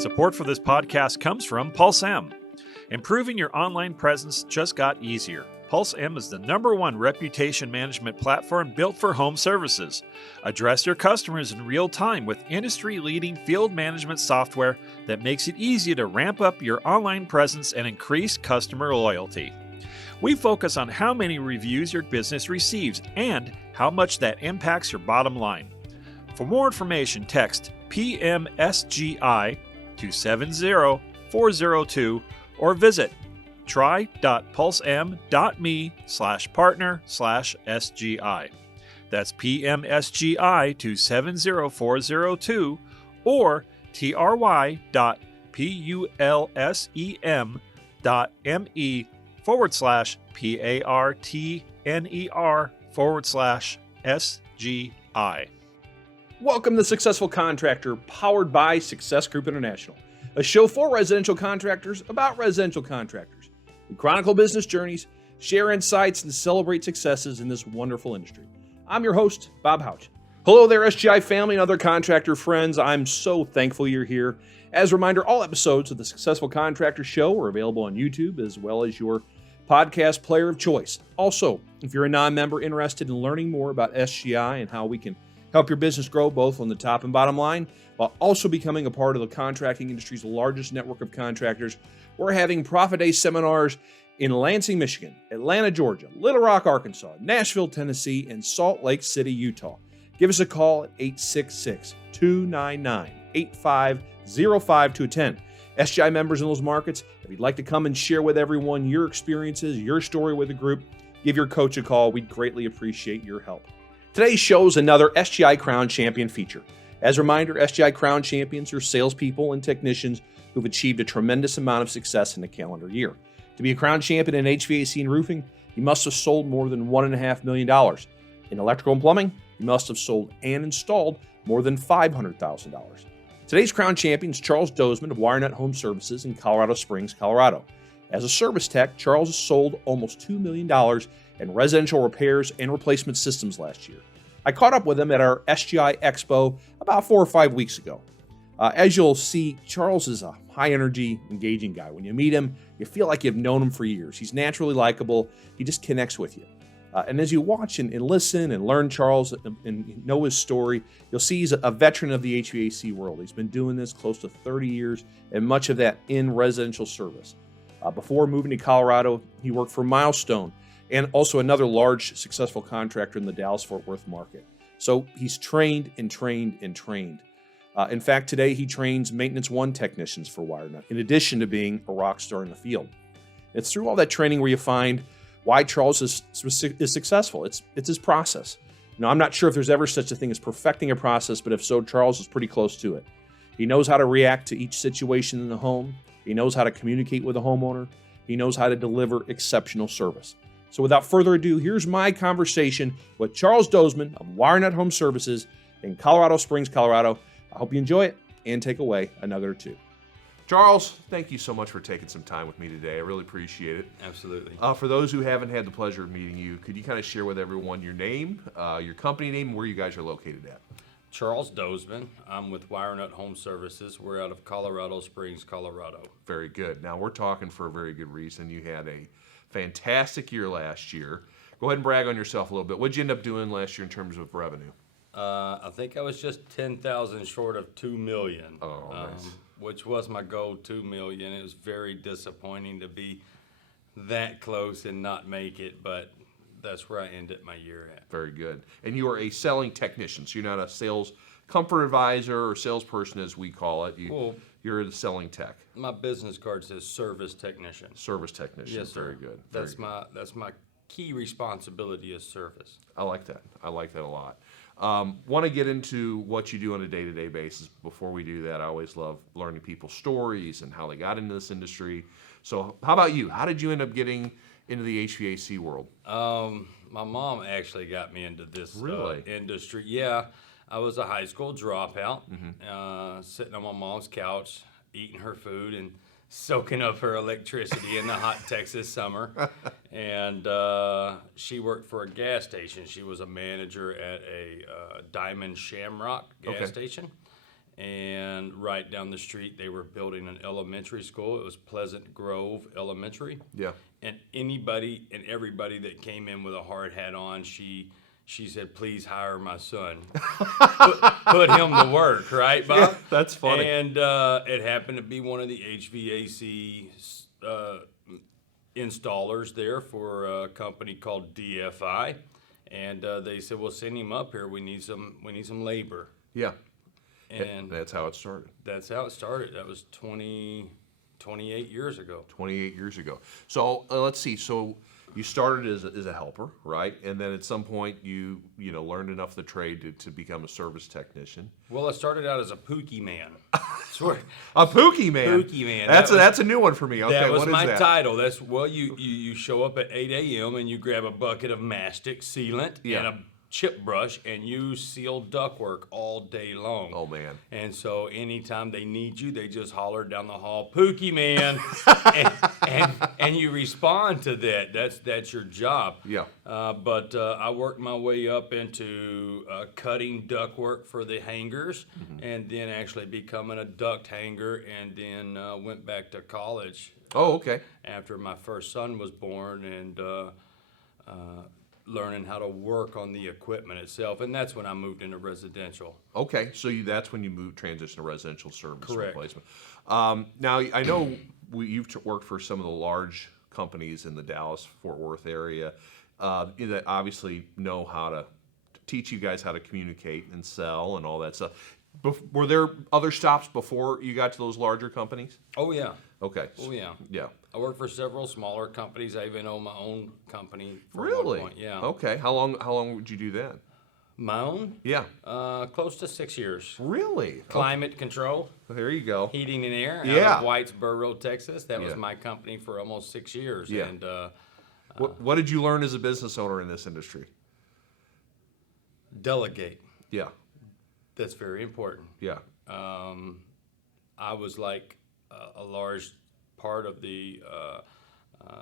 Support for this podcast comes from Pulse M. Improving your online presence just got easier. Pulse M is the #1 reputation management platform built for home services. Address your customers in real time with industry-leading field management software that makes it easy to ramp up your online presence and increase customer loyalty. We focus on how many reviews your business receives and how much that impacts your bottom line. For more information, text PMSGI to 70402 or visit try.pulsem.me/partner/SGI. That's PMSGI to 70402 or try.pulsem.me/partner/SGI. Welcome to Successful Contractor, powered by Success Group International, a show for residential contractors about residential contractors. We chronicle business journeys, share insights, and celebrate successes in this wonderful industry. I'm your host, Bob Houch. Hello there, SGI family and other contractor friends. I'm so thankful you're here. As a reminder, all episodes of the Successful Contractor Show are available on YouTube as well as your podcast player of choice. Also, if you're a non-member interested in learning more about SGI and how we can help your business grow both on the top and bottom line, while also becoming a part of the contracting industry's largest network of contractors, we're having Profit Day seminars in Lansing, Michigan, Atlanta, Georgia, Little Rock, Arkansas, Nashville, Tennessee, and Salt Lake City, Utah. Give us a call at 866-299-8505 to attend. SGI members in those markets, if you'd like to come and share with everyone your experiences, your story with the group, give your coach a call. We'd greatly appreciate your help. Today's show is another SGI Crown Champion feature. As a reminder, SGI Crown Champions are salespeople and technicians who've achieved a tremendous amount of success in a calendar year. To be a Crown Champion in HVAC and roofing, you must have sold more than $1.5 million. In electrical and plumbing, you must have sold and installed more than $500,000. Today's Crown Champion is Charles Dozeman of WireNut Home Services in Colorado Springs, Colorado. As a service tech, Charles has sold almost $2 million in residential repairs and replacement systems last year. I caught up with him at our SGI Expo about 4 or 5 weeks ago. As you'll see, Charles is a high-energy, engaging guy. When you meet him, you feel like you've known him for years. He's naturally likable. He just connects with you. And as you watch and listen and learn Charles and know his story, you'll see he's a veteran of the HVAC world. He's been doing this close to 30 years, and much of that in residential service. Before moving to Colorado, he worked for Milestone, and also another large, successful contractor in the Dallas-Fort Worth market. So he's trained and trained and trained. In fact, today he trains Maintenance 1 technicians for WireNut, in addition to being a rock star in the field. It's through all that training where you find why Charles is successful. It's his process. I'm not sure if there's ever such a thing as perfecting a process, but if so, Charles is pretty close to it. He knows how to react to each situation in the home. He knows how to communicate with a homeowner. He knows how to deliver exceptional service. So without further ado, here's my conversation with Charles Dozeman of WireNut Home Services in Colorado Springs, Colorado. I hope you enjoy it and take away a nugget or two. Charles, thank you so much for taking some time with me today. I really appreciate it. Absolutely. For those who haven't had the pleasure of meeting you, could you kind of share with everyone your name, your company name, and where you guys are located at? Charles Dozeman. I'm with WireNut Home Services. We're out of Colorado Springs, Colorado. Very good. Now, we're talking for a very good reason. You had a fantastic year last year. Go ahead and brag on yourself a little bit. What did you end up doing last year in terms of revenue? I think I was just 10,000 short of $2 million. Oh, nice. Which was my goal, $2 million. It was very disappointing to be that close and not make it, but that's where I ended my year at. Very good. And you are a selling technician, so you're not a sales comfort advisor or salesperson, as we call it. You're the selling tech. My business card says service technician. Service technician. Yes, sir. Very good. That's my key responsibility is service. I like that. I like that a lot. Want to get into what you do on a day-to-day basis. Before we do that, I always love learning people's stories and how they got into this industry. So how about you? How did you end up getting into the HVAC world? My mom actually got me into this Really? Industry. Yeah, I was a high school dropout, sitting on my mom's couch, eating her food and soaking up her electricity in the hot Texas summer. And she worked for a gas station. She was a manager at a Diamond Shamrock gas station. and right down the street they were building an elementary school. It was Pleasant Grove Elementary. Yeah. And anybody and everybody that came in with a hard hat on, she said, "Please hire my son." put him to work, right, Bob? Yeah, that's funny. And it happened to be one of the HVAC installers there for a company called DFI, and they said, "Well, send him up here. We need some labor." Yeah. And That's how it started. that's how it started. That was 28 years ago. 28 years ago. So let's see. So you started as a helper, right? And then at some point you learned enough of the trade to become a service technician. Well, I started out as a Pookie man. Swear. A Pookie man. Pookie man. That's a new one for me. Okay, That was what is my that? title. That's you show up at 8 a.m. and you grab a bucket of mastic sealant and a chip brush and you seal ductwork all day long. Oh man. And so anytime they need you, they just holler down the hall, "Pookie man," and you respond to that. That's your job. Yeah. But I worked my way up into cutting ductwork for the hangers, and then actually becoming a duct hanger, and then went back to college. Oh, okay. After my first son was born, and learning how to work on the equipment itself, and that's when I moved into residential. Okay, so that's when you transition to residential service Correct. replacement. Now, I know you've worked for some of the large companies in the Dallas-Fort Worth area that obviously know how to teach you guys how to communicate and sell and all that stuff. Were there other stops before you got to those larger companies? Oh yeah. Okay. Oh yeah. Yeah. I worked for several smaller companies. I even own my own company. For Really? One point. Yeah. Okay. How long would you do that? My own? Yeah. Close to 6 years. Really? Climate control, There you go. heating and air. Yeah. Out of Whitesboro, Texas. That was Yeah. my company for almost 6 years. Yeah. And What did you learn as a business owner in this industry? delegate. Yeah. That's very important. Yeah. I was like a large part of the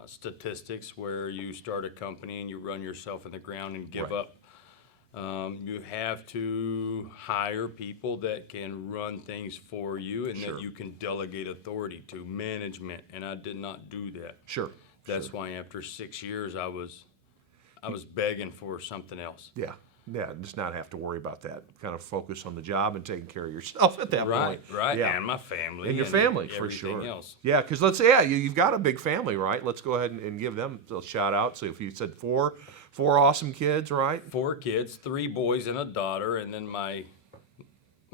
statistics where you start a company and you run yourself in the ground and give Right. up. You have to hire people that can run things for you and Sure. that you can delegate authority to management, and I did not do that. Sure. That's why after 6 years I was begging for something else. Yeah. Yeah, just not have to worry about that. Kind of focus on the job and taking care of yourself at that point. Right, Yeah. and my family. And your family, for everything sure. else. Yeah, because you've got a big family, right? Let's go ahead and give them a shout out. So if you said four awesome kids, right? 4 kids, 3 boys and a daughter, and then my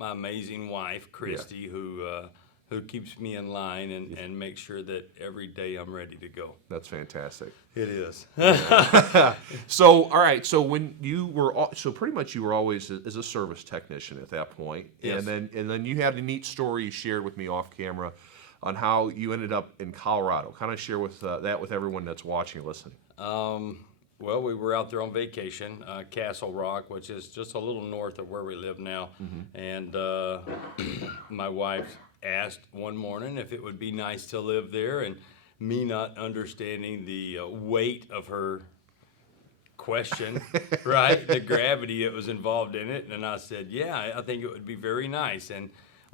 amazing wife, Christy, who keeps me in line and makes sure that every day I'm ready to go. That's fantastic. It is. So, all right. So when you were, pretty much you were always as a service technician at that point, Yes. and then you had a neat story you shared with me off camera on how you ended up in Colorado. Kind of share with that with everyone that's watching and listening. Well, we were out there on vacation, Castle Rock, which is just a little north of where we live now. And my wife asked one morning if it would be nice to live there, and me not understanding the weight of her question, right? The gravity that was involved in it. And I said, yeah, I think it would be very nice. And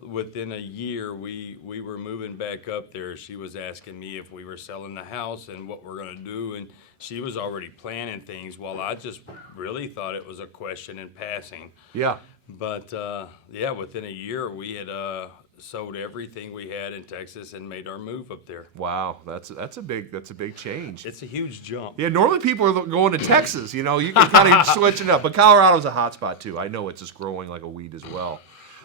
within a year, we were moving back up there. She was asking me if we were selling the house and what we're going to do. And she was already planning things while I just really thought it was a question in passing. Yeah. But within a year, we had sold everything we had in Texas and made our move up there. Wow, that's a big change. It's a huge jump. Yeah, normally people are going to Texas. You can kind of switch it up, but Colorado's a hot spot too. I know it's just growing like a weed as well.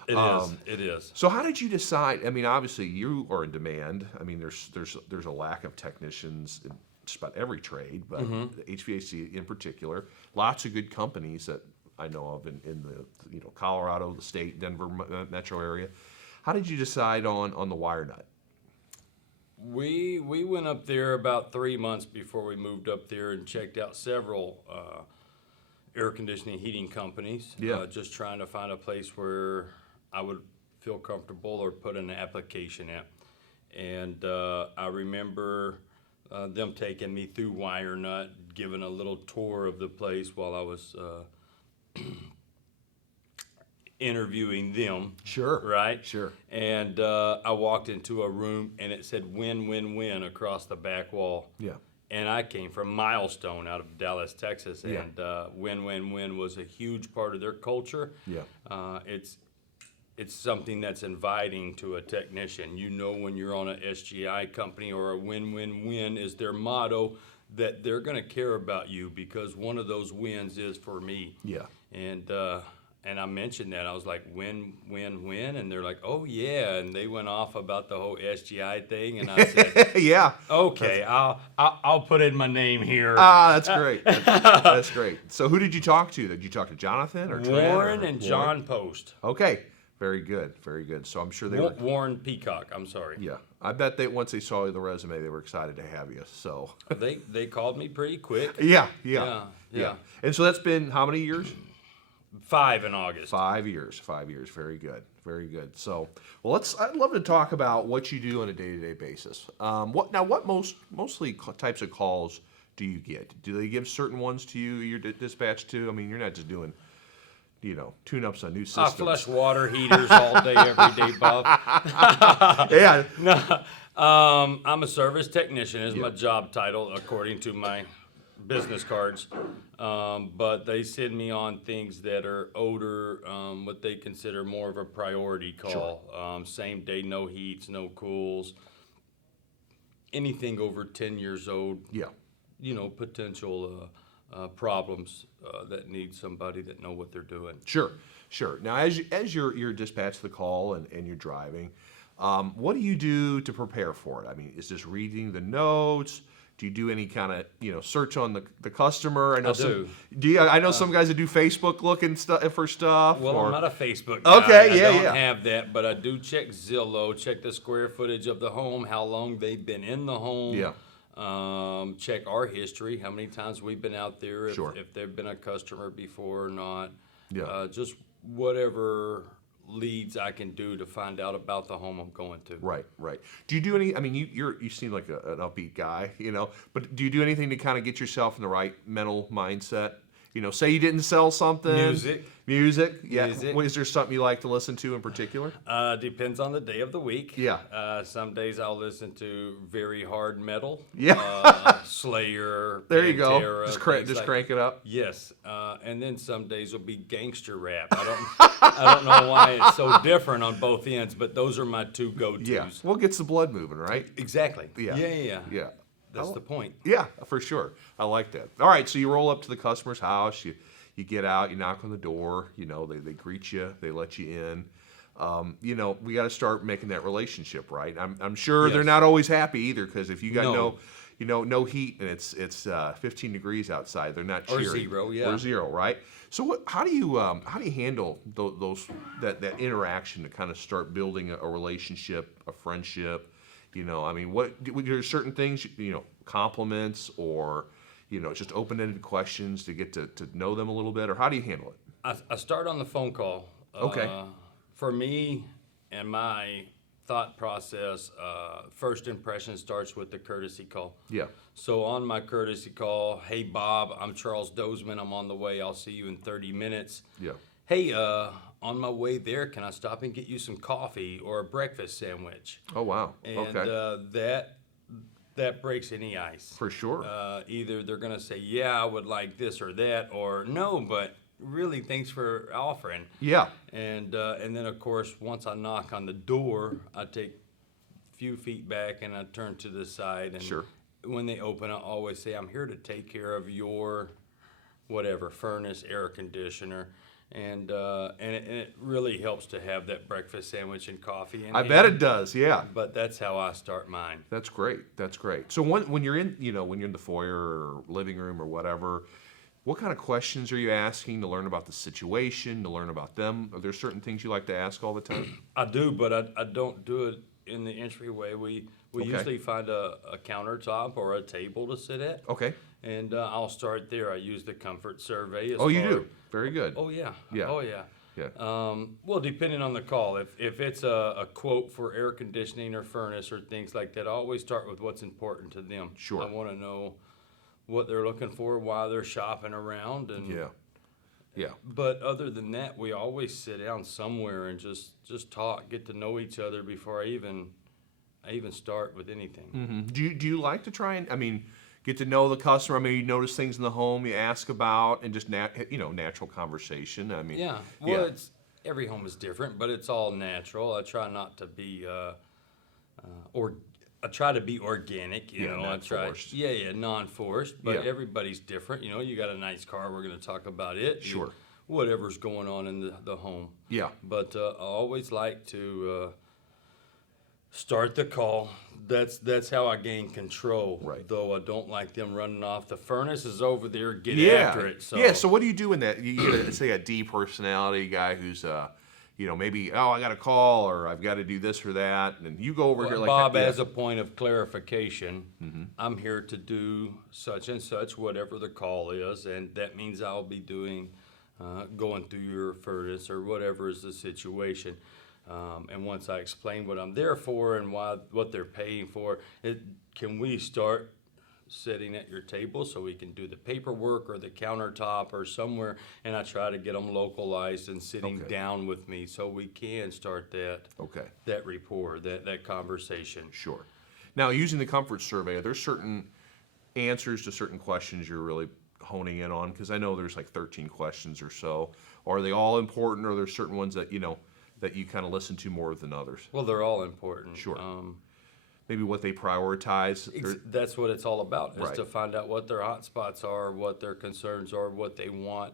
It is. So how did you decide? I mean, obviously you are in demand. I mean, there's a lack of technicians in just about every trade, but the HVAC in particular. Lots of good companies that I know of in the Colorado, the state, Denver metro area. How did you decide on the WireNut? We went up there about 3 months before we moved up there and checked out several air conditioning heating companies. Yeah. Just trying to find a place where I would feel comfortable or put an application at. And I remember them taking me through WireNut, giving a little tour of the place while I was interviewing them. Sure. Right? Sure. And I walked into a room and it said win, win, win across the back wall. Yeah. And I came from Milestone out of Dallas, Texas. Yeah. And win, win, win was a huge part of their culture. Yeah. It's something that's inviting to a technician. You know, when you're on a SGI company or a win-win-win is their motto, that they're going to care about you because one of those wins is for me. Yeah. And I mentioned that. I was like, win, win, win. And they're like, oh, yeah. And they went off about the whole SGI thing. And I said, Yeah. okay, I'll put in my name here. That's great. That's great. So who did you talk to? Did you talk to Jonathan or Trent Warren or and John Post. Okay. Very good. Very good. So I'm sure they were. Warren Peacock, I'm sorry. Yeah. I bet they once they saw the resume, they were excited to have you. So. They called me pretty quick. Yeah. And so that's been how many years? 5 in August. 5 years. Very good. Very good. So, well, I'd love to talk about what you do on a day-to-day basis. What mostly types of calls do you get? Do they give certain ones to you? You're dispatched to? I mean, you're not just doing, tune-ups on new systems. I flush water heaters all day, every day, Bob. Yeah. No, I'm a service technician is my job title according to my business cards. But they send me on things that are older, what they consider more of a priority call. Sure. Same day, no heats, no cools. Anything over 10 years old. Yeah. Potential problems that need somebody that know what they're doing. Sure. Now, as you're dispatched the call and you're driving, what do you do to prepare for it? I mean, is this reading the notes? Do you do any kind of search on the customer? I know I know some guys that do Facebook looking for stuff. Well, I'm not a Facebook guy. Okay, I don't have that, but I do check Zillow, check the square footage of the home, how long they've been in the home. Yeah. Check our history, how many times we've been out there, if they've been a customer before or not. Yeah. Just whatever leads I can do to find out about the home I'm going to. Right. Do you do any? I mean, you seem like an upbeat guy, but do you do anything to kind of get yourself in the right mental mindset? Say you didn't sell something. Music. Yeah. Music. Is there something you like to listen to in particular? Depends on the day of the week. Yeah. Some days I'll listen to very hard metal. Yeah. Slayer. There you go. Pantera, Just crank it up. Yes. And then some days will be gangster rap. I don't know why it's so different on both ends, but those are my two go-tos. Yeah. Well, it gets the blood moving, right? Exactly. Yeah. Yeah. That's the point. Yeah, for sure. I like that. All right, so you roll up to the customer's house, you get out, you knock on the door, they greet you, they let you in. We got to start making that relationship, right? I'm sure they're not always happy either, because if you got no heat and it's 15 degrees outside, they're not cheering. Or zero, right? So how do you handle that interaction to kind of start building a relationship, a friendship? There are certain things, compliments or, just open-ended questions to get to know them a little bit, or how do you handle it? I start on the phone call. Okay. For me and my thought process, first impression starts with the courtesy call. Yeah. So on my courtesy call, hey, Bob, I'm Charles Dozeman. I'm on the way. I'll see you in 30 minutes. Yeah. Hey, on my way there, can I stop and get you some coffee or a breakfast sandwich? Oh, wow. And okay. That breaks any ice. For sure. Either they're going to say, yeah, I would like this or that, or no, but really, thanks for offering. Yeah. And then, of course, once I knock on the door, I take a few feet back and I turn to the side. And sure. When they open, I always say, I'm here to take care of your whatever, furnace, air conditioner. And it really helps to have that breakfast sandwich and coffee. I bet it does, yeah. But that's how I start mine. That's great. So when you're in, when you're in the foyer or living room or whatever, what kind of questions are you asking to learn about the situation, to learn about them? Are there certain things you like to ask all the time? I do, but I don't do it in the entryway. We usually find a countertop or a table to sit at. Okay. And I'll start there. I use the comfort survey. You do? Very good. Oh, yeah. Yeah. Oh, yeah. Yeah. Well, depending on the call. If it's a quote for air conditioning or furnace or things like that, I always start with what's important to them. Sure. I want to know what they're looking for, why they're shopping around, and Yeah. But other than that, we always sit down somewhere and just talk, get to know each other before I even start with anything. Mm-hmm. Do you like to try and, I mean, get to know the customer? I mean, you notice things in the home you ask about, and just natural conversation. I mean, Yeah. Well, every home is different, but it's all natural. I try not to be I try to be organic, you know. Not forced. Yeah, non-forced. But Yeah. everybody's different. You know, you got a nice car, we're going to talk about it. Sure. Whatever's going on in the home. Yeah. But I always like to start the call. That's how I gain control. Right. Though I don't like them running off. The furnace is over there. Get Yeah. after it. So. Yeah. So what do you do in that? You get say a D personality guy who's maybe, I got a call, or I've got to do this or that, and you go over here like Bob, that. Yeah. as a point of clarification, I'm here to do such and such, whatever the call is, and that means I'll be doing, going through your furnace or whatever is the situation. And once I explain what I'm there for and what they're paying for, can we start sitting at your table so we can do the paperwork or the countertop or somewhere, and I try to get them localized and sitting Okay. down with me so we can start that rapport, that conversation. Sure. Now, using the comfort survey, are there certain answers to certain questions you're really honing in on? Because I know there's like 13 questions or so. Are they all important, or are there certain ones that that you kind of listen to more than others? Well, they're all important. Sure. Maybe what they prioritize. That's what it's all about, is Right. to find out what their hot spots are, what their concerns are, what they want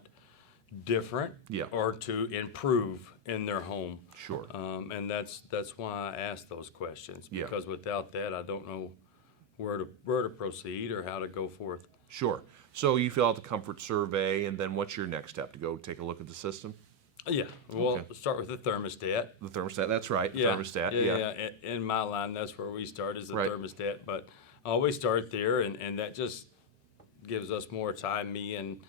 different Yeah. or to improve in their home. Sure. And that's why I ask those questions, Yeah. because without that, I don't know where to proceed or how to go forth. Sure. So you fill out the comfort survey, and then what's your next step? To go take a look at the system? Yeah, well, Okay. start with the thermostat. The thermostat, that's right. The Yeah, thermostat, yeah. In my line, that's where we start, is the Right. thermostat. But I always start there, and that just gives us more time, me and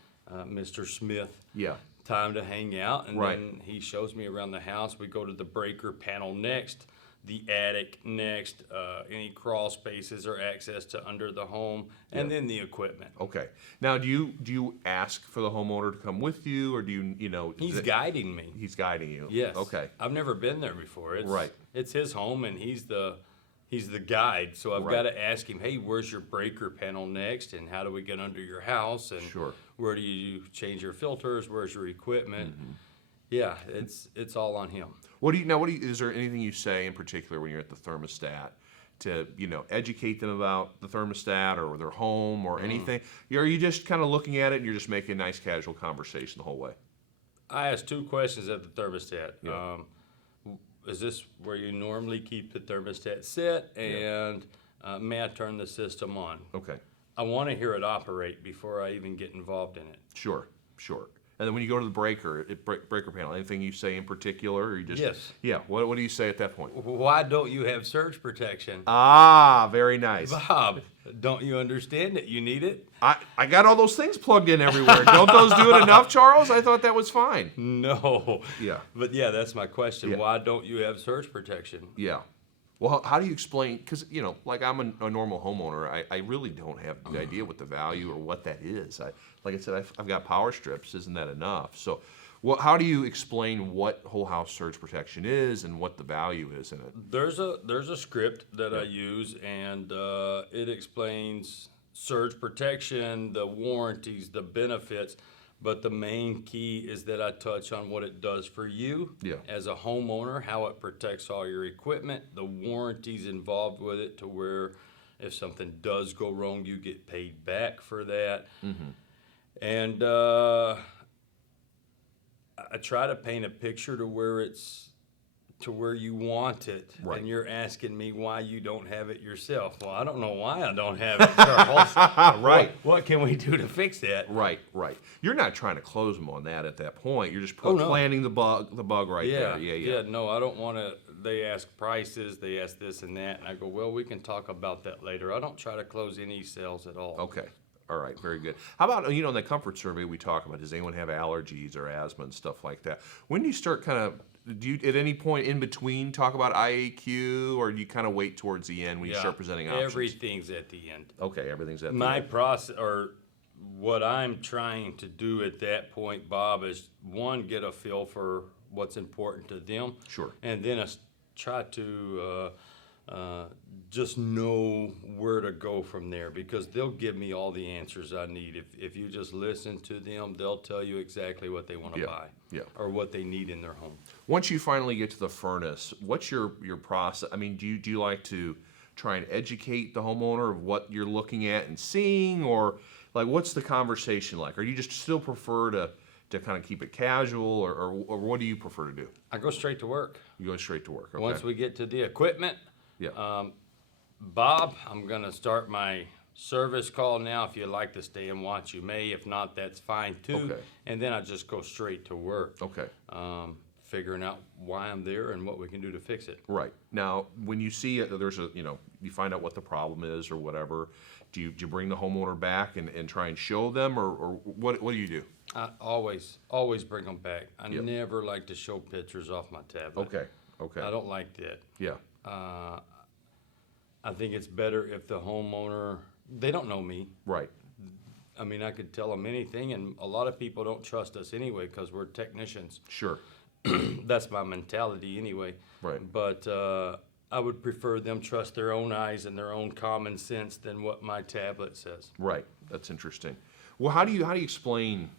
Mr. Smith, Yeah. time to hang out. And Right. then he shows me around the house. We go to the breaker panel next, the attic next, any crawl spaces or access to under the home, and then the equipment. Okay. Now, do you ask for the homeowner to come with you, or do you He's guiding me. He's guiding you. Yes. Okay. I've never been there before. Right. It's his home, and he's the guide. So I've Right. got to ask him, hey, where's your breaker panel next, and how do we get under your house, and Sure. where do you change your filters? Where's your equipment? Mm-hmm. Yeah, it's all on him. Is there anything you say in particular when you're at the thermostat to, educate them about the thermostat or their home or anything? Are you just kind of looking at it and you're just making a nice casual conversation the whole way? I asked 2 questions at the thermostat. Yeah. Is this where you normally keep the thermostat set? And may I turn the system on? Okay. I want to hear it operate before I even get involved in it. Sure. And then when you go to the breaker panel, anything you say in particular, or you just Yes. Yeah. What do you say at that point? Why don't you have surge protection? Ah, very nice. Bob, don't you understand that you need it? I got all those things plugged in everywhere. Don't those do it enough, Charles? I thought that was fine. No. Yeah. But yeah, that's my question. Yeah. Why don't you have surge protection? Yeah. Well, how do you explain? Because like I'm a normal homeowner, I really don't have the idea what the value or what that is. Like I said, I've got power strips. Isn't that enough? So, how do you explain what whole house surge protection is and what the value is in it? There's a script that I use, and it explains surge protection, the warranties, the benefits. But the main key is that I touch on what it does for you as a homeowner, how it protects all your equipment, the warranties involved with it, to where if something does go wrong, you get paid back for that. Mm-hmm. And I try to paint a picture to where you want it. Right. And you're asking me why you don't have it yourself. Well, I don't know why I don't have it, Charles. Right. What can we do to fix that? Right. You're not trying to close them on that at that point. You're just Oh, no. planting the bug right there. Yeah, no, I don't want to. They ask prices, they ask this and that, and I go, well, we can talk about that later. I don't try to close any sales at all. Okay. All right, very good. How about, in the comfort survey we talk about, does anyone have allergies or asthma and stuff like that? When do you start do you at any point in between talk about IAQ, or do you kind of wait towards the end when you start presenting options? Everything's at the end. Okay, everything's at the My end. process, or what I'm trying to do at that point, Bob, is one, get a feel for what's important to them. Sure. And then try to just know where to go from there, because they'll give me all the answers I need. If you just listen to them, they'll tell you exactly what they want to buy or what they need in their home. Once you finally get to the furnace, what's your process? I mean, do you like to try and educate the homeowner of what you're looking at and seeing, or like what's the conversation like? Or you just still prefer to kind of keep it casual, or what do you prefer to do? I go straight to work. You go straight to work. Okay. Once we get to the equipment, yeah. Bob, I'm going to start my service call now. If you'd like to stay and watch, you may. If not, that's fine too. Okay. And then I just go straight to work. Okay. Figuring out why I'm there and what we can do to fix it. Right. Now, when you see it, you find out what the problem is or whatever, do you bring the homeowner back and try and show them, or what do you do? I always bring them back. I never like to show pictures off my tablet. Okay. I don't like that. Yeah. I think it's better if the homeowner, they don't know me. Right. I mean, I could tell them anything, and a lot of people don't trust us anyway because we're technicians. Sure. That's my mentality anyway. Right. But I would prefer them trust their own eyes and their own common sense than what my tablet says. Right. That's interesting. Well, how do you explain,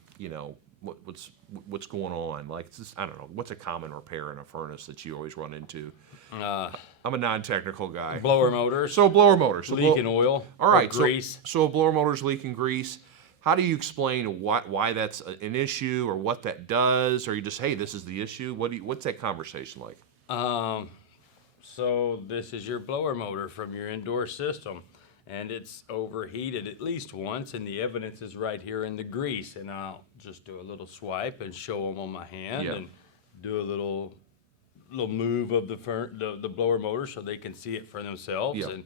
what's going on? Like, I don't know, what's a common repair in a furnace that you always run into? I'm a non-technical guy. Blower motors. So blower motors. Leaking oil. All right. Grease. So a blower motor's leaking grease. How do you explain why that's an issue, or what that does? Or you just, hey, this is the issue? What's that conversation like? So this is your blower motor from your indoor system, and it's overheated at least once, and the evidence is right here in the grease. And I'll just do a little swipe and show them on my hand, and do a little move of the blower motor so they can see it for themselves, and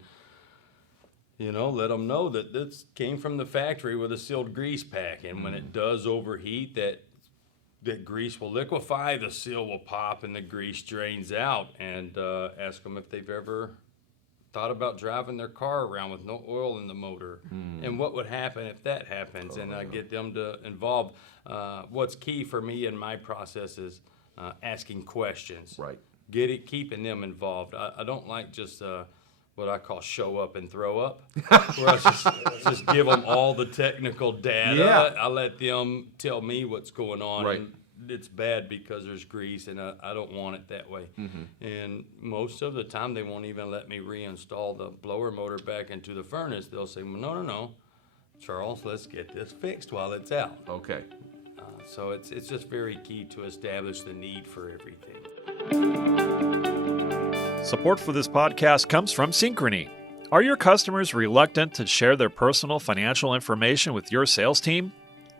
let them know that this came from the factory with a sealed grease pack, and when it does overheat, that grease will liquefy, the seal will pop, and the grease drains out. And ask them if they've ever thought about driving their car around with no oil in the motor, and what would happen if that happens. And I get them to involve. What's key for me in my process is asking questions. Right. Keeping them involved. I don't like just what I call show up and throw up, where I just give them all the technical data. Yeah. I let them tell me what's going on. Right. And it's bad because there's grease, and I don't want it that way. And most of the time, they won't even let me reinstall the blower motor back into the furnace. They'll say, well, no, Charles, let's get this fixed while it's out. Okay. So it's just very key to establish the need for everything. Support for this podcast comes from Synchrony. Are your customers reluctant to share their personal financial information with your sales team?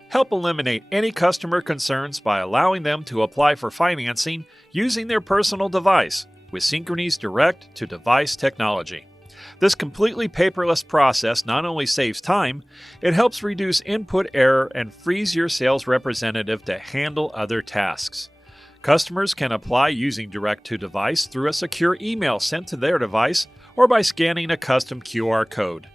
Help eliminate any customer concerns by allowing them to apply for financing using their personal device with Synchrony's direct-to-device technology. This completely paperless process not only saves time, it helps reduce input error and frees your sales representative to handle other tasks. Customers can apply using direct-to-device through a secure email sent to their device or by scanning a custom QR code.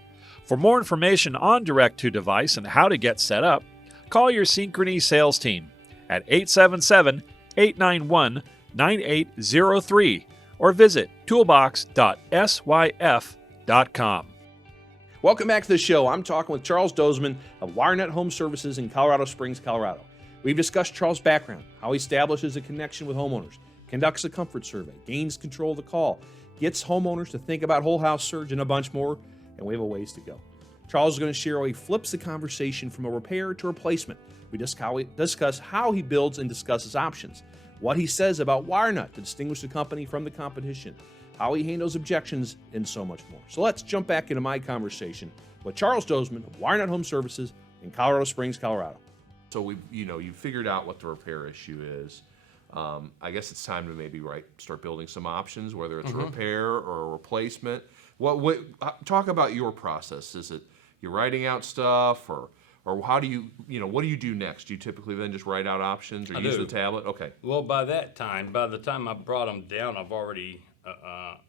For more information on direct-to-device and how to get set up, call your Synchrony sales team at 877-891-9803 or visit toolbox.syf.com. Welcome back to the show. I'm talking with Charles Dozeman of WireNut Home Services in Colorado Springs, Colorado. We've discussed Charles' background, how he establishes a connection with homeowners, conducts a comfort survey, gains control of the call, gets homeowners to think about whole house surge, and a bunch more, and we have a ways to go. Charles is going to share how he flips the conversation from a repair to replacement. We discuss how he builds and discusses options, what he says about WireNut to distinguish the company from the competition, how he handles objections, and so much more. So let's jump back into my conversation with Charles Dozeman of WireNut Home Services in Colorado Springs, Colorado. So you figured out what the repair issue is. I guess it's time to maybe start building some options, whether it's a repair or a replacement. Talk about your process. Is it you're writing out stuff, or or how do you what do you do next? Do you typically then just write out options or use the tablet? Okay. Well, by the time I brought them down, I've already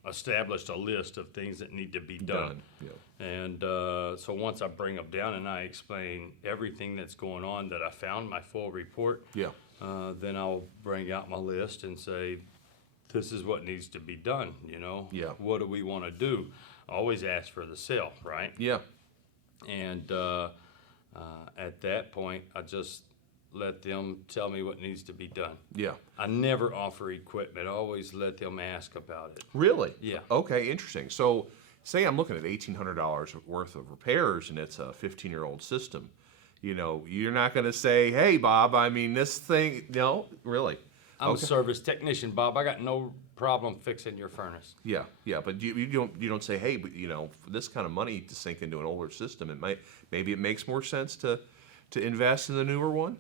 established a list of things that need to be done. Yeah. And so once I bring them down and I explain everything that's going on that I found, my full report, Yeah. then I'll bring out my list and say, this is what needs to be done, Yeah. What do we want to do? Always ask for the sale, right? Yeah. And at that point, I just let them tell me what needs to be done. Yeah. I never offer equipment. I always let them ask about it. Really? Yeah. Okay, interesting. So say I'm looking at $1,800 worth of repairs and it's a 15-year-old system. You're not going to say, hey, Bob, I mean, this thing, no, really. I'm a service technician, Bob. I got no problem fixing your furnace. Yeah, but you don't say, hey, but for this kind of money to sink into an older system, maybe it makes more sense to invest in the newer one.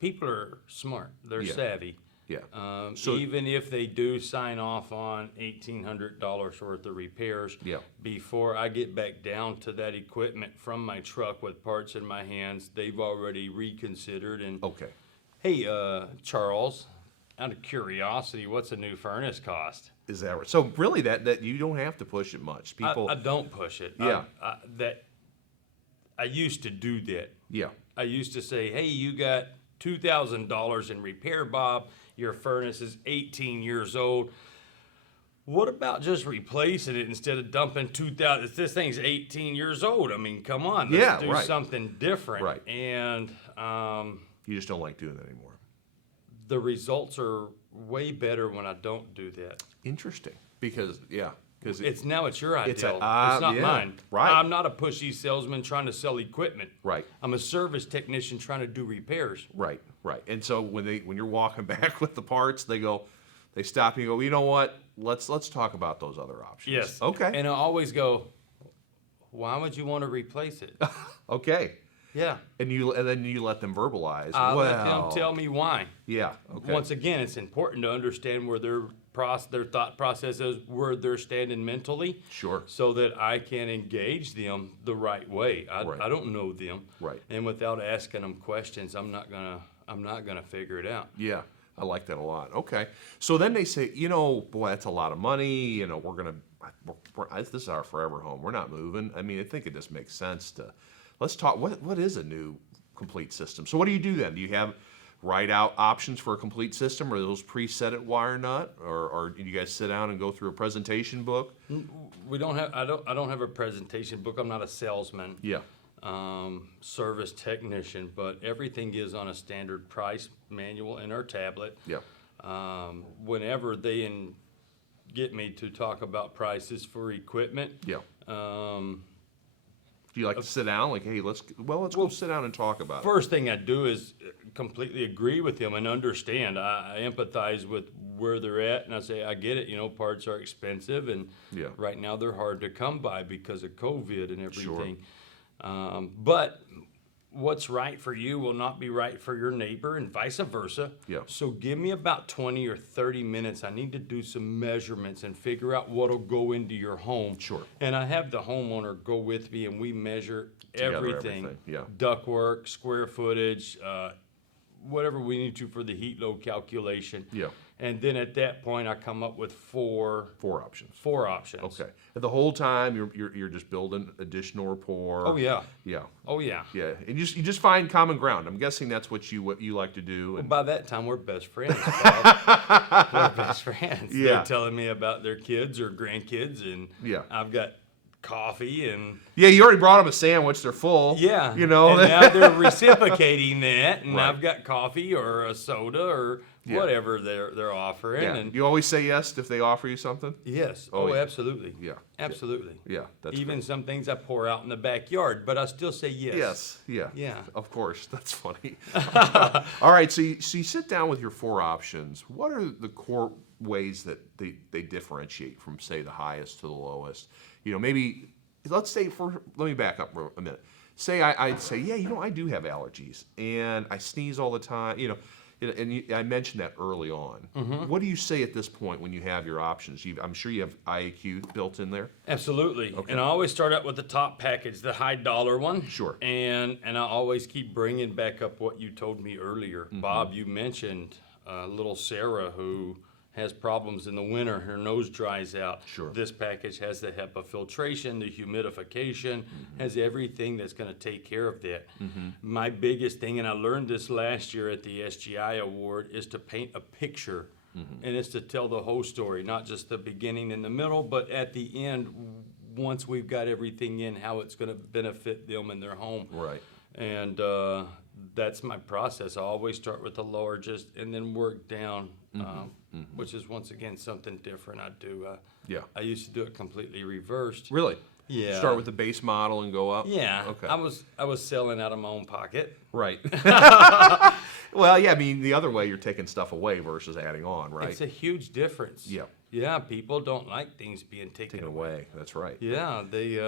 People are smart. They're Yeah. savvy. Yeah. So- Even if they do sign off on $1,800 worth of repairs, Yeah. before I get back down to that equipment from my truck with parts in my hands, they've already reconsidered. And Okay. hey, Charles, out of curiosity, what's a new furnace cost? Is that right? So really, that you don't have to push it much. People. I don't push it. Yeah. I used to do that. Yeah. I used to say, hey, you got $2,000 in repair, Bob. Your furnace is 18 years old. What about just replacing it instead of dumping 2,000? This thing's 18 years old. I mean, come on. Let's do right. something different. Right. And You just don't like doing that anymore. the results are way better when I don't do that. Interesting. Because It's your ideal. It's It's not yeah, mine. right. I'm not a pushy salesman trying to sell equipment. Right. I'm a service technician trying to do repairs. Right. And so when you're walking back with the parts, they stop and you go, you know what? Let's talk about those other options. Yes. Okay. And I always go, why would you want to replace it? Okay. Yeah. And then you let them verbalize. I'll let them tell me why. Yeah. Okay. Once again, it's important to understand where their thought process is, where they're standing mentally. Sure. So that I can engage them the right way. Right. I don't know them. Right. And without asking them questions, I'm not gonna figure it out. Yeah. I like that a lot. Okay. So then they say, boy, that's a lot of money. This is our forever home. We're not moving. I mean, I think it just makes sense to, let's talk, what is a new complete system? So what do you do then? Do you write out options for a complete system, or are those preset at WireNut, or do you guys sit down and go through a presentation book? I don't have a presentation book. I'm not a salesman. Yeah. Service technician, but everything is on a standard price manual in our tablet. Yeah. Whenever they get me to talk about prices for equipment, Yeah. Do you like to sit down, like, hey, let's go sit down and talk about it? first thing I do is completely agree with them and understand. I empathize with where they're at, and I say, I get it. Parts are expensive, and Yeah. right now they're hard to come by because of COVID and Sure. everything. But what's right for you will not be right for your neighbor, and vice versa. Yeah. So give me about 20 or 30 minutes. I need to do some measurements and figure out what'll go into your home. Sure. And I have the homeowner go with me, and we measure Together, everything. yeah. Ductwork, square footage, whatever we need to for the heat load calculation. Yeah. And then at that point, I come up with four options. options. Okay. And the whole time you're just building additional rapport. Oh, yeah. Yeah. Oh, yeah. Yeah. And you just find common ground. I'm guessing that's what you like to do. And By that time, we're best friends. Bob. We're best friends. Yeah. They're telling me about their kids or grandkids, and Yeah. I've got coffee and yeah, you already brought them a sandwich. They're full. yeah, You know. And now they're reciprocating that, and Right. I've got coffee or a soda or Yeah. whatever they're offering. Yeah. And You always say yes if they offer you something. yes, Oh, yeah. absolutely, Yeah. absolutely. Yeah. That's Even great. some things I pour out in the backyard, but I still say yes. Yes. Yeah. Yeah. Of course. That's funny. All right. So you sit down with your four options. What are the core ways that they differentiate from, say, the highest to the lowest? Maybe let's say let me back up for a minute. Say I'd say, yeah, I do have allergies and I sneeze all the time. I mentioned that early on. What do you say at this point when you have your options? I'm sure you have IAQ built in there. Absolutely. Okay. And I always start out with the top package, the high dollar one. Sure. And I always keep bringing back up what you told me earlier. Bob, you mentioned little Sarah who has problems in the winter. Her nose dries out. Sure. This package has the HEPA filtration, the humidification, has everything that's going to take care of that. My biggest thing, and I learned this last year at the SGI Award, is to paint a picture. And it's to tell the whole story, not just the beginning and the middle, but at the end, once we've got everything in, how it's going to benefit them in their home. Right. And that's my process. I always start with the largest and then work down, which is once again something different I do. Yeah. I used to do it completely reversed. Really? Yeah. Start with the base model and go up? Yeah. Okay. I was selling out of my own pocket. Right. Well, yeah, I mean, the other way, you're taking stuff away versus adding on, right? It's a huge difference. Yeah. Yeah, people don't like things being taken Taken away. away. That's right. Yeah, they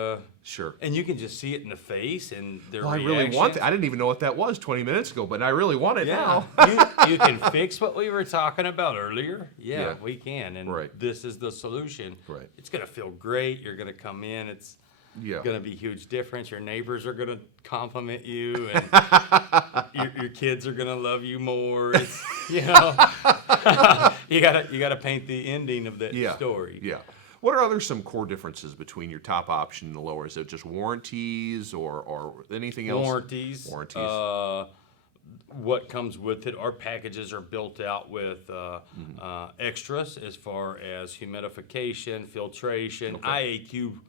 Sure. and you can just see it in the face and their Well, I reactions. really want that. I didn't even know what that was 20 minutes ago, but I really want it Yeah, now. you can fix what we were talking about earlier. Yeah, Yeah. we can, and Right. this is the solution. Right. It's gonna feel great. You're gonna come in. It's Yeah. gonna be a huge difference. Your neighbors are gonna compliment you, and your kids are gonna love you more. It's, you know, you gotta paint the ending of that Yeah. story. Yeah. What are some core differences between your top option and the lower? Is it just warranties or anything else? Warranties. What comes with it? Our packages are built out with extras as far as humidification, filtration, IAQ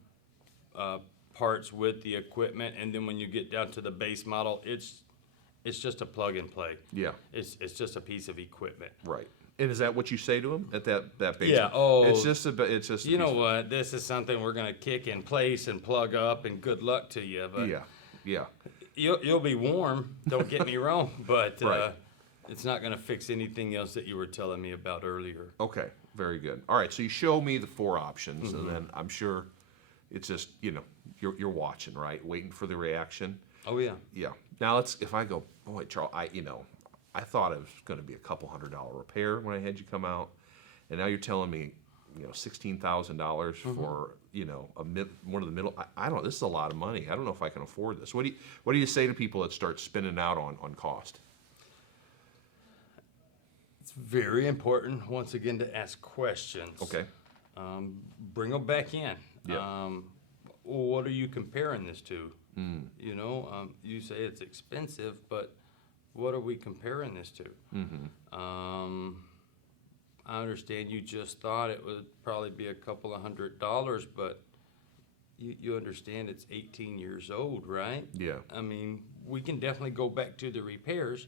parts with the equipment, and then when you get down to the base model, it's just a plug and play. Yeah. It's just a piece of equipment. Right. And is that what you say to them at that base? Yeah, oh, It's just a You know what? This is something we're gonna kick in place and plug up, and good luck to you. But Yeah. Yeah. you'll be warm. Don't get me wrong, but Right. it's not gonna fix anything else that you were telling me about earlier. Okay. Very good. All right. So you show me the four options, and then I'm sure it's just, you're watching, right? Waiting for the reaction. Oh yeah. Yeah. Now if I go, boy, Charles, I thought it was going to be a couple $100 repair when I had you come out, and now you're telling me, $16,000 for one of the middle. I don't. This is a lot of money. I don't know if I can afford this. What do you say to people that start spinning out on cost? It's very important once again to ask questions. Okay. Bring them back in. Yeah. What are you comparing this to? You say it's expensive, but what are we comparing this to? I understand you just thought it would probably be a couple of $100, but you understand it's 18 years old, right? Yeah. I mean, we can definitely go back to the repairs.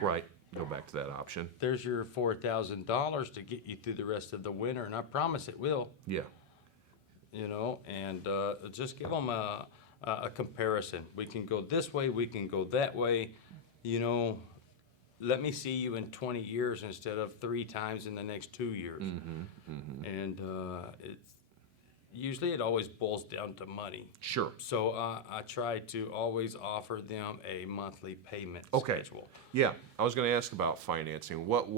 Right. Go back to that option. There's your $4,000 to get you through the rest of the winter, and I promise it will. Yeah. And just give them a comparison. We can go this way, we can go that way. Let me see you in 20 years instead of 3 times in the next 2 years. And it always boils down to money. Sure. So I try to always offer them a monthly payment schedule. Yeah. I was going to ask about financing. What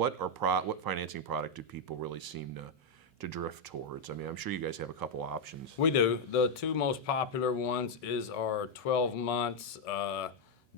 financing product do people really seem to drift towards? I mean, I'm sure you guys have a couple options. We do. The 2 most popular ones is our 12 months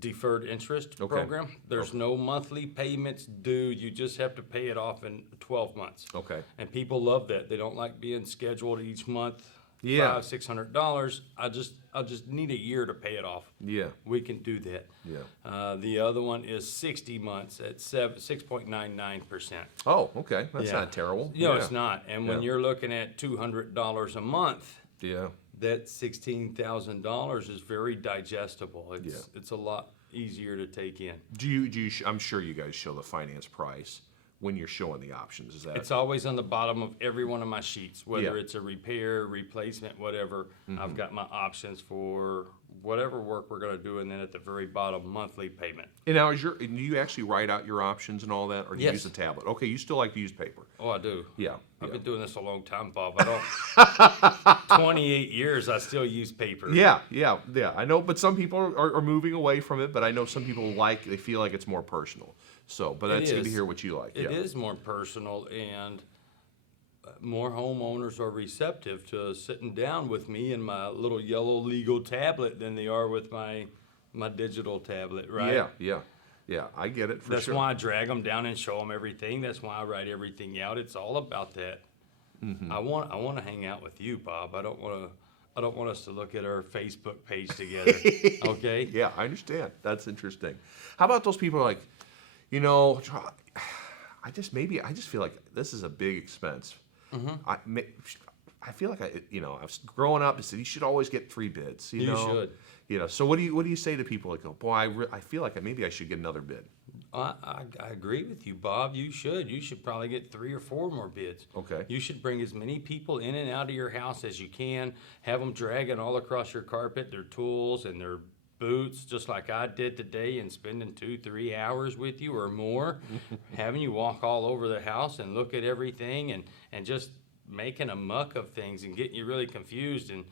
deferred interest program. There's no monthly payments due. You just have to pay it off in 12 months. Okay. And people love that. They don't like being scheduled each month. Yeah. $500-$600. I'll just need a year to pay it off. Yeah. We can do that. Yeah. The other one is 60 months at 6.99%. Oh, okay. That's Yeah. not terrible. It's not. And when Yeah. you're looking at $200 a month, Yeah. that $16,000 is very digestible. It's a lot easier to take in. Do you? I'm sure you guys show the finance price when you're showing the options. Is that? It's always on the bottom of every one of my sheets, whether Yeah. it's a repair, replacement, whatever. I've got my options for whatever work we're going to do, and then at the very bottom, monthly payment. And now, do you actually write out your options and all that, or do you Yes. use the tablet? Okay, you still like to use paper. Oh, I do. Yeah. I've been doing this a long time, Bob. I don't. 28 years, I still use paper. Yeah. I know, but some people are moving away from it. But I know some people they feel like it's more personal. So, but that's good to hear what you like. It is more personal, and more homeowners are receptive to sitting down with me and my little yellow legal tablet than they are with my digital tablet, right? Yeah. I get it for That's sure. why I drag them down and show them everything. That's why I write everything out. It's all about that. Mm-hmm. I want to hang out with you, Bob. I don't want us to look at our Facebook page together. Okay? Yeah, I understand. That's interesting. How about those people like, you know, I just feel like this is a big expense. Mm-hmm. I feel like I was growing up. I said you should always get 3 bids. You know? should. You know. So what do you say to people like, oh, boy, I feel like maybe I should get another bid. I agree with you, Bob. You should probably get 3 or 4 more bids. Okay. You should bring as many people in and out of your house as you can. Have them dragging all across your carpet, their tools and their boots, just like I did today, and spending 2-3 hours with you or more, having you walk all over the house and look at everything and just making a muck of things and getting you really confused. And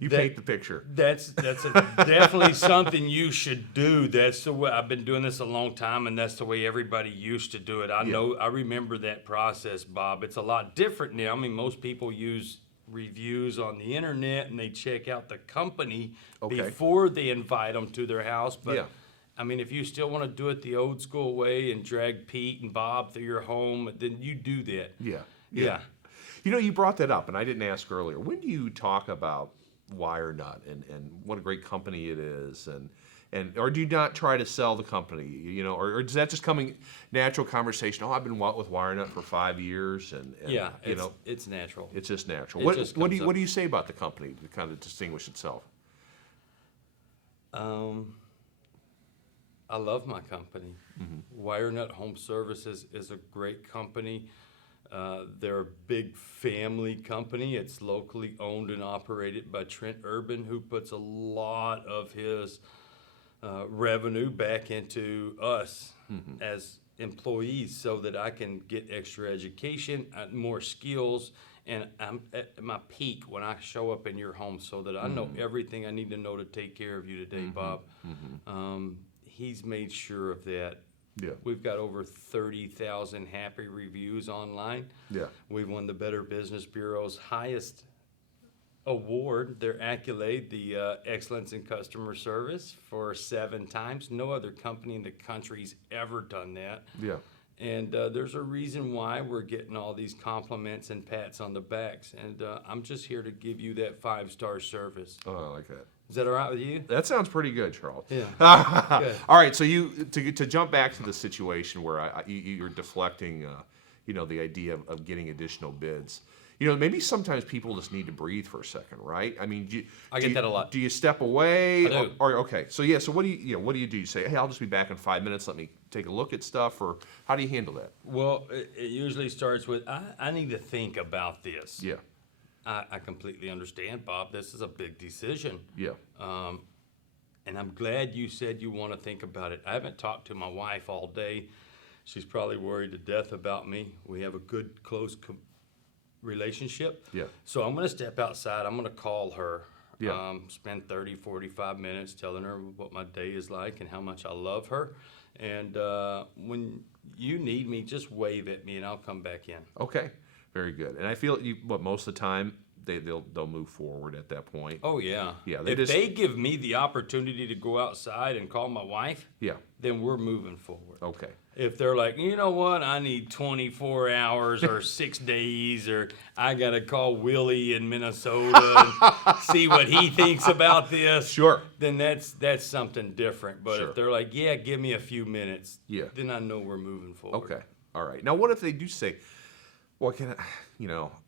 You paint the picture. That's definitely something you should do. That's the way I've been doing this a long time, and that's the way everybody used to do it. I remember that process, Bob. It's a lot different now. I mean, most people use reviews on the internet and they check out the company before they invite them to their house. But I mean, if you still want to do it the old school way and drag Pete and Bob through your home, then you do that. Yeah. You know, you brought that up, and I didn't ask earlier. When do you talk about WireNut and what a great company it is, and or do you not try to sell the company, you know, or does that just come natural conversation? Oh, I've been with WireNut for 5 years, and it's natural. It's just natural. What do you say about the company to kind of distinguish itself? I love my company. Mm-hmm. WireNut Home Services is a great company. They're a big family company. It's locally owned and operated by Trent Urban, who puts a lot of his revenue back into us as employees so that I can get extra education, more skills, and I'm at my peak when I show up in your home so that I know everything I need to know to take care of you today, Bob. He's made sure of that. Yeah. We've got over 30,000 happy reviews online. Yeah. We've won the Better Business Bureau's highest award, their accolade, the Excellence in Customer Service, for 7 times. No other company in the country's ever done that. Yeah. And there's a reason why we're getting all these compliments and pats on the backs. And I'm just here to give you that 5-star service. Oh, I like that. Is that all right with you? That sounds pretty good, Charles. Yeah. All right, so to jump back to the situation where you're deflecting, the idea of getting additional bids. You know, maybe sometimes people just need to breathe for a second, right? I mean, I get that a lot. Do you step away? I do. Or okay, so yeah, so what do you do? You say, hey, I'll just be back in 5 minutes. Let me take a look at stuff, or how do you handle that? Well, it usually starts with, I need to think about this. Yeah. I completely understand, Bob. This is a big decision. Yeah. And I'm glad you said you want to think about it. I haven't talked to my wife all day. She's probably worried to death about me. We have a good, close relationship. Yeah. So I'm going to step outside. I'm going to call her. Yeah. Spend 30, 45 minutes telling her what my day is like and how much I love her. And when you need me, just wave at me and I'll come back in. Okay. Very good. And I feel most of the time they'll move forward at that point. Oh yeah. Yeah. They give me the opportunity to go outside and call my wife, then we're moving forward. Okay. If they're like, you know what, I need 24 hours or 6 days, or I gotta call Willie in Minnesota and see what he thinks about this. Sure. Then that's something different. But if they're like, yeah, give me a few minutes. Yeah. Then I know we're moving forward. Okay. All right. Now, what if they do say, well,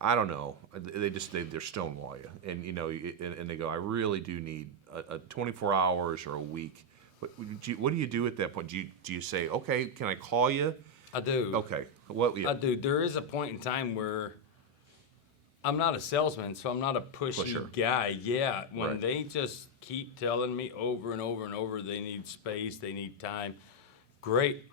I don't know. They're stonewall you, and and they go, I really do need a 24 hours or a week. What do you do at that point? Do you say, okay, can I call you? I do. Okay. What? Yeah. I do. There is a point in time where I'm not a salesman, so I'm not a pushy guy. Yeah. When they just keep telling me over and over and over they need space, they need time, great.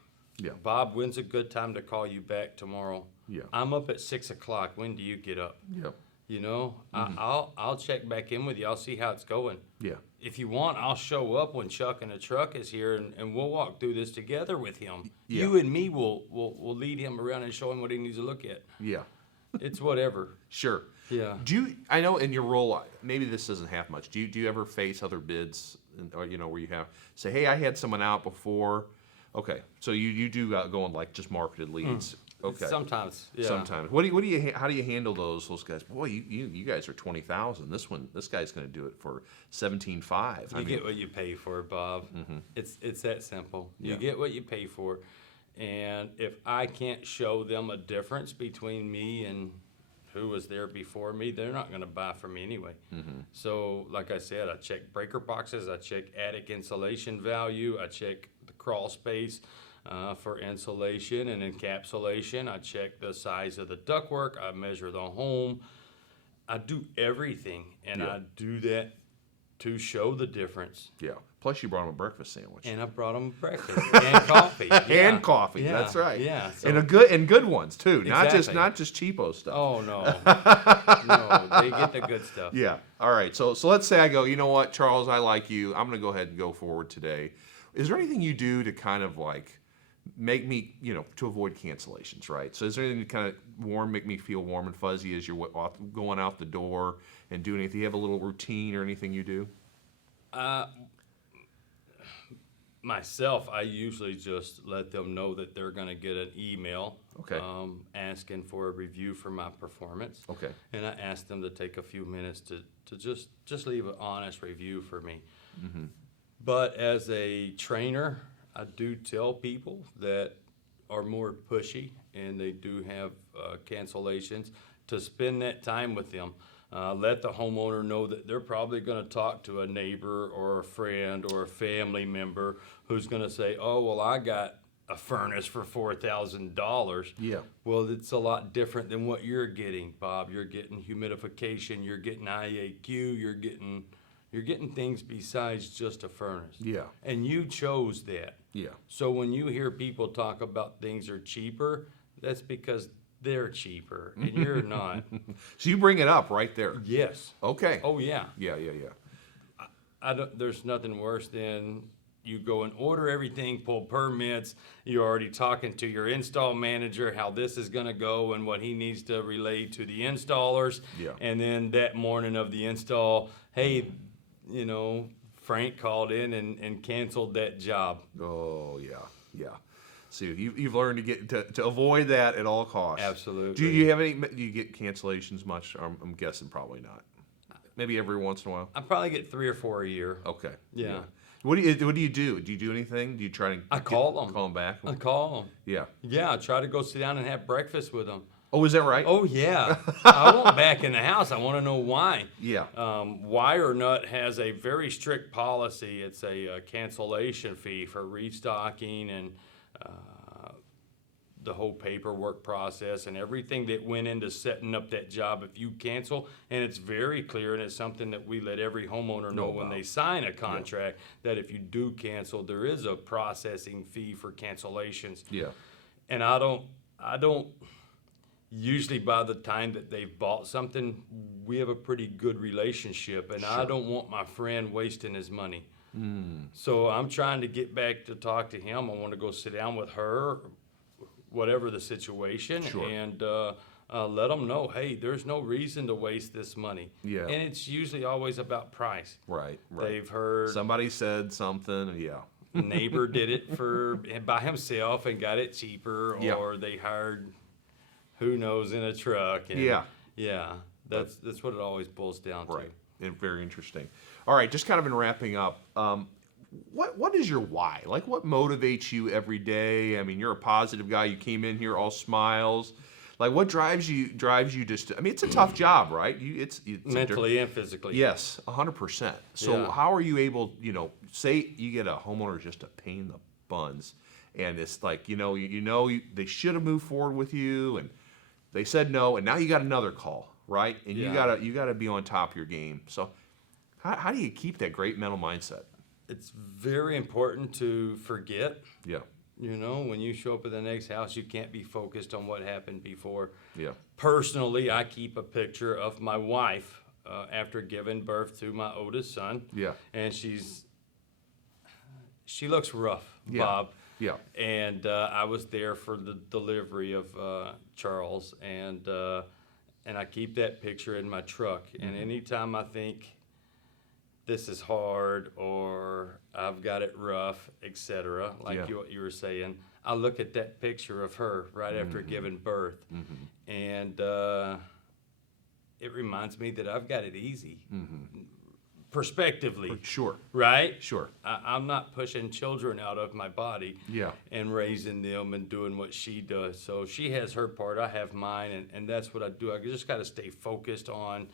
Yeah. Bob, when's a good time to call you back tomorrow? Yeah. I'm up at 6 o'clock. When do you get up? Yeah. You know, I'll check back in with you. I'll see how it's going. Yeah. If you want, I'll show up when Chuck in the truck is here, and we'll walk through this together with him. Yeah. You and me will lead him around and show him what he needs to look at. Yeah. It's whatever. Sure. Yeah. I know in your role, maybe this doesn't have much. Do you ever face other bids, or where you have say, hey, I had someone out before. Okay, so you do go on like just marketed leads. Okay. Sometimes. Yeah. Sometimes. How do you handle those guys? Boy, you guys are 20,000. This guy's going to do it for 17.5. You get what you pay for, Bob. It's that simple. You get what you pay for, and if I can't show them a difference between me and who was there before me, they're not going to buy from me anyway. So, like I said, I check breaker boxes, I check attic insulation value, I check the crawl space for insulation and encapsulation. I check the size of the ductwork. I measure the home. I do everything, and I do that to show the difference. Yeah. Plus, you brought him a breakfast sandwich. And I brought them breakfast and coffee. Yeah. And coffee. Yeah. That's right. Yeah. So, And good ones too. Exactly. Not just cheapo stuff. oh no, no, they get the good stuff. Yeah. All right. So let's say I go, you know what, Charles, I like you. I'm going to go ahead and go forward today. Is there anything you do to kind of like make me, to avoid cancellations, right? So is there anything to kind of make me feel warm and fuzzy as you're going out the door and doing anything? Do you have a little routine or anything you do? Myself, I usually just let them know that they're going to get an email asking for a review for my performance. Okay. And I ask them to take a few minutes to just leave an honest review for me. But as a trainer, I do tell people that are more pushy and they do have cancellations to spend that time with them. Let the homeowner know that they're probably going to talk to a neighbor or a friend or a family member who's going to say, oh, well, I got a furnace for $4,000. Yeah. Well, it's a lot different than what you're getting, Bob. You're getting humidification, you're getting IAQ, you're getting things besides just a furnace. Yeah. And you chose that. Yeah. So when you hear people talk about things are cheaper, that's because they're cheaper and you're not. So you bring it up right there. Yes. Okay. Oh yeah. Yeah. There's nothing worse than you go and order everything, pull permits. You're already talking to your install manager how this is going to go and what he needs to relay to the installers. Yeah. And then that morning of the install, hey, Frank called in and canceled that job. Oh yeah. So you've learned to avoid that at all costs. Absolutely. Do you get cancellations much? I'm guessing probably not. Maybe every once in a while. I probably get 3 or 4 a year. Okay. Yeah. What do you do? Do you do anything? Do you try to? I call them. Call them back. I call them. Yeah. Yeah, I try to go sit down and have breakfast with them. Oh, is that right? Oh yeah. I want back in the house. I want to know why. Yeah. WireNut has a very strict policy. It's a cancellation fee for restocking and the whole paperwork process and everything that went into setting up that job if you cancel. And it's very clear, and it's something that we let every homeowner know when they sign a contract, that if you do cancel, there is a processing fee for cancellations. Yeah. And I don't usually by the time that they've bought something, we have a pretty good relationship, and I don't want my friend wasting his money. So I'm trying to get back to talk to him. I want to go sit down with her, whatever the situation, and let them know, hey, there's no reason to waste this money. Yeah. And it's usually always about price. Right. They've heard somebody said something. Yeah. Neighbor did it by himself and got it cheaper, or they hired who knows in a truck. And yeah, that's what it always boils down to. Right. And very interesting. All right, just kind of in wrapping up, what is your why? Like, what motivates you every day? I mean, you're a positive guy. You came in here all smiles. Like, what drives you? Just? I mean, it's a tough job, right? It's mentally and physically. Yes, 100%. So, how are you able? Say you get a homeowner just a pain in the buns, and it's like they should have moved forward with you, and they said no, and now you got another call, right? And you gotta be on top of your game. So, how do you keep that great mental mindset? It's very important to forget. Yeah. You know, when you show up at the next house, you can't be focused on what happened before. Yeah. Personally, I keep a picture of my wife after giving birth to my oldest son. Yeah. And she looks rough, Yeah. Bob. Yeah. And I was there for the delivery of Charles, and I keep that picture in my truck. And anytime I think this is hard or I've got it rough, etc., like what you were saying, I look at that picture of her right after giving birth, and it reminds me that I've got it easy. Prospectively. Sure. Right? Sure. I'm not pushing children out of my body Yeah. and raising them and doing what she does. So she has her part, I have mine, and that's what I do. I just got to stay focused on,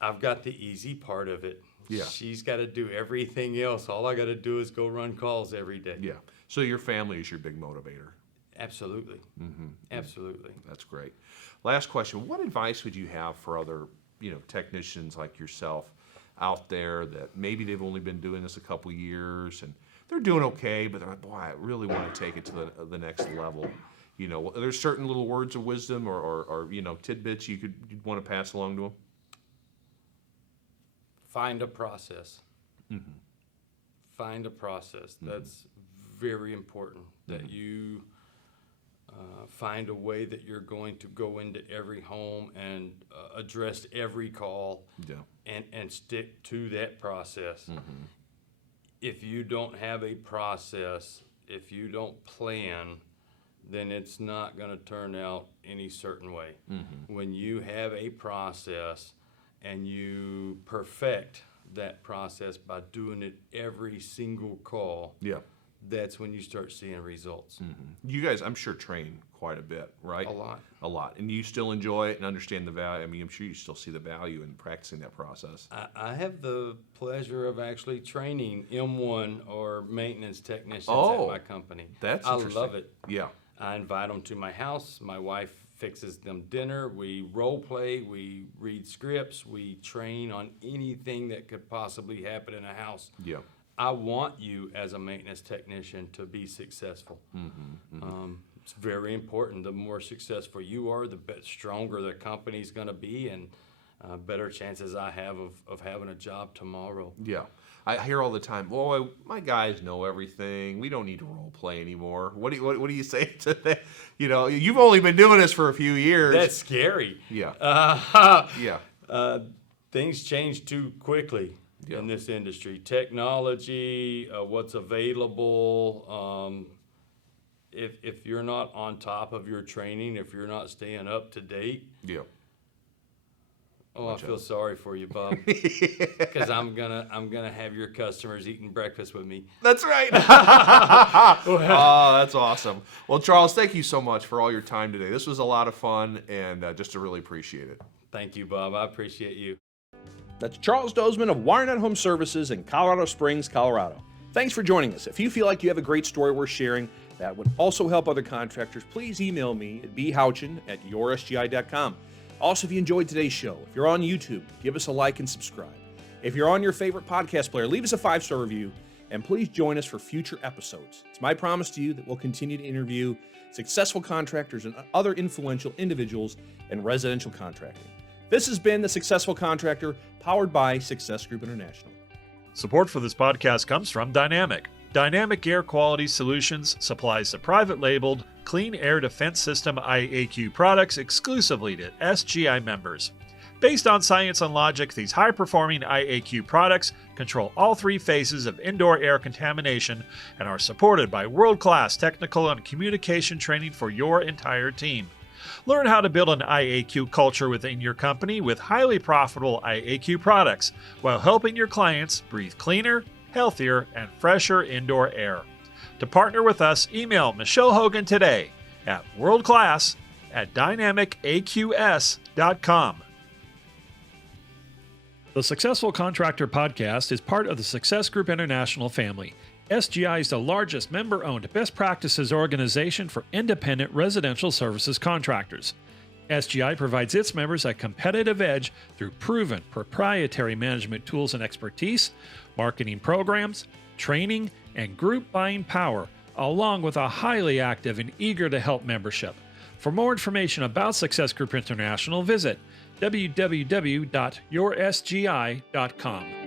I've got the easy part of it. Yeah. She's got to do everything else. All I got to do is go run calls every day. Yeah. So your family is your big motivator. Absolutely. Absolutely. That's great. Last question. What advice would you have for other, technicians like yourself out there that maybe they've only been doing this a couple years and they're doing okay, but they're like, boy, I really want to take it to the next level. There's certain little words of wisdom or tidbits you'd want to pass along to them? Find a process. Find a process. That's very important, that you find a way that you're going to go into every home and address every call and stick to that process. If you don't have a process, if you don't plan, then it's not going to turn out any certain way. When you have a process and you perfect that process by doing it every single call, that's when you start seeing results. You guys, I'm sure, train quite a bit, right? A lot. A lot. And you still enjoy it and understand the value. I mean, I'm sure you still see the value in practicing that process. I have the pleasure of actually training M1 or maintenance technicians Oh, at my company. That's I interesting. love it. Yeah. I invite them to my house. My wife fixes them dinner. We role play. We read scripts. We train on anything that could possibly happen in a house. Yeah. I want you as a maintenance technician to be successful. It's very important. The more successful you are, the stronger the company's going to be, and better chances I have of having a job tomorrow. Yeah. I hear all the time, "Boy, my guys know everything. We don't need to role play anymore." What do you say to that? You've only been doing this for a few years. That's scary. Yeah. Yeah. Things change too quickly in this industry. Technology, what's available. If you're not on top of your training, if you're not staying up to date, I feel sorry for you, Bob, because I'm gonna have your customers eating breakfast with me. That's right. Oh, that's awesome. Well, Charles, thank you so much for all your time today. This was a lot of fun, and just to really appreciate it. Thank you, Bob. I appreciate you. That's Charles Dozeman of WireNut Home Services in Colorado Springs, Colorado. Thanks for joining us. If you feel like you have a great story worth sharing that would also help other contractors, please email me at bhouchin@yoursgi.com. Also, if you enjoyed today's show, if you're on YouTube, give us a like and subscribe. If you're on your favorite podcast player, leave us a 5-star review, and please join us for future episodes. It's my promise to you that we'll continue to interview successful contractors and other influential individuals in residential contracting. This has been The Successful Contractor, powered by Success Group International. Support for this podcast comes from Dynamic. Dynamic Air Quality Solutions supplies the private labeled Clean Air Defense System IAQ products exclusively to SGI members. Based on science and logic, these high-performing IAQ products control all 3 phases of indoor air contamination and are supported by world-class technical and communication training for your entire team. Learn how to build an IAQ culture within your company with highly profitable IAQ products while helping your clients breathe cleaner, healthier, and fresher indoor air. To partner with us, email Michelle Hogan today at worldclass@dynamicaqs.com. The Successful Contractor podcast is part of the Success Group International family. SGI is the largest member-owned best practices organization for independent residential services contractors. SGI provides its members a competitive edge through proven proprietary management tools and expertise, marketing programs, training, and group buying power, along with a highly active and eager to help membership. For more information about Success Group International, visit www.yoursgi.com.